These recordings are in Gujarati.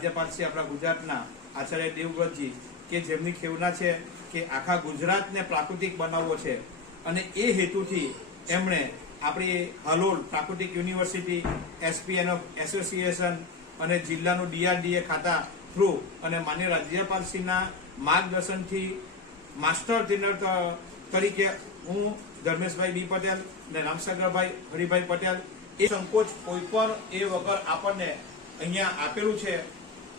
રાજ્યપાલ શ્રી આપણા ગુજરાતના આચાર્ય દેવવ્રતજી કે જેમની ખેવના છે કે આખા ગુજરાતને પ્રાકૃતિક બનાવવો છે. અને એ હેતુથી એમણે આપણી હાલોલ પ્રાકૃતિક યુનિવર્સિટી એસપીએન એસોસિએશન અને જિલ્લાનું ડીઆરડીએ ખાતા થ્રુ અને માન્ય રાજ્યપાલશ્રીના માર્ગદર્શનથી માસ્ટર ટ્રેનર તરીકે હું ધર્મેશભાઈ બી પટેલ અને રામસાગરભાઈ હરિભાઈ પટેલ એ સંકોચ કોઈ પણ એ વગર આપણને અહીંયા આપેલું છે.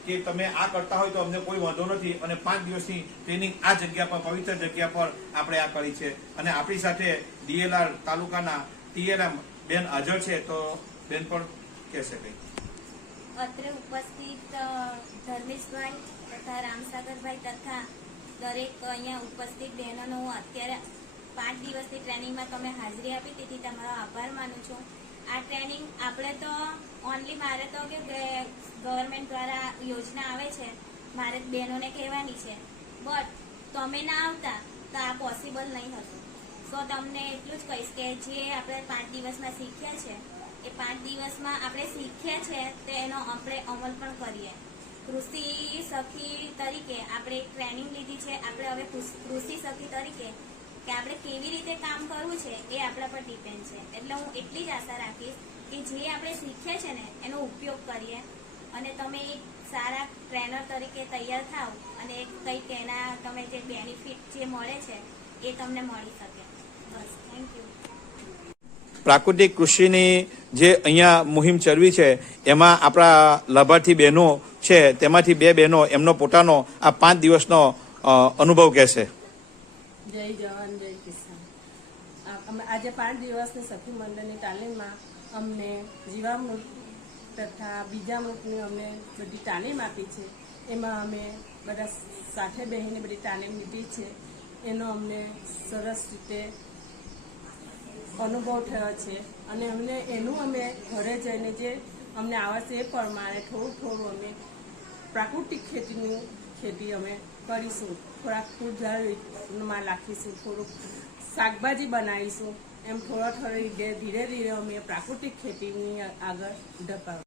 કે તમે આ કરતા હોય તો અમને કોઈ વાંધો નથી અને પાંચ દિવસની ટ્રેનિંગ આ જગ્યા પર, પવિત્ર જગ્યા પર આપણે આ કરી છે. અને આપણી સાથે ડીએલઆર તાલુકાના ટીએલએમ બેન હાજર છે, તો બેન પણ કહેશે કંઈ અત્રે ઉપસ્થિત ધર્મેશભાઈ તથા રામસાગરભાઈ તથા દરેક અહીંયા ઉપસ્થિત બહેનોનો હું અત્યારે પાંચ દિવસની ટ્રેનિંગમાં તમે હાજરી આપી, તેથી તમારો આભાર માનું છું. આ ટ્રેનિંગ આપણે તો ઓનલી મારે તો કે ગવર્મેન્ટ દ્વારા યોજના આવે છે. મારે બહેનોને કહેવાની છે. બટ તમે ના આવતા તો આ પોસિબલ નહીં હતું. સો તમને એટલું જ કહીશ કે જે આપણે પાંચ દિવસમાં શીખ્યા છે, એ પાંચ દિવસમાં આપણે શીખ્યા છે તો એનો આપણે અમલ પણ કરીએ. કૃષિ સખી તરીકે આપણે એક ટ્રેનિંગ લીધી છે. આપણે હવે કૃષ- કૃષિ સખી તરીકે કે આપણે કેવી રીતે કામ કરવું છે એ આપણા પર ડિપેન્ડ છે. એટલે હું એટલી જ આશા રાખીશ કે જે આપણે શીખ્યા છે ને, એનો ઉપયોગ કરીએ. અને તમે એક સારા ટ્રેનર તરીકે તૈયાર થાવ અને કંઈક એના તમે જે બેનિફિટ જે મળે છે એ તમને મળી શકે. બસ થેન્ક યુ પ્રાકૃતિક કૃષિની જે અહીંયા મુહિમ ચરવી છે, એમાં આપણા લાભાર્થી બહેનો છે, તેમાંથી બે બહેનો, એમનો પોતાનો આ પાંચ દિવસનો અનુભવ કહેશે જય જવાન, જય કિસાન. આજે પાંચ દિવસની સખી મંડળની તાલીમમાં અમને જીવામૃત તથા બીજામૃતની અમને બધી તાલીમ આપી છે. એમાં અમે બધા સાથે બહેને બધી તાલીમ લીધી છે. એનો અમને સરસ રીતે અનુભવ થયો છે. અને અમને એનું અમે ઘરે જઈને જે અમને આવશે એ પ્રમાણે થોડું થોડું અમે પ્રાકૃતિક ખેતીની ખેતી અમે કરીશું. થોડાક ફૂલ ઝાડમાં રાખીશું થોડુંક શાકભાજી બનાવીશું. એમ થોડા થોડી ધીરે ધીરે અમે પ્રાકૃતિક ખેતીની આગળ ધપાવ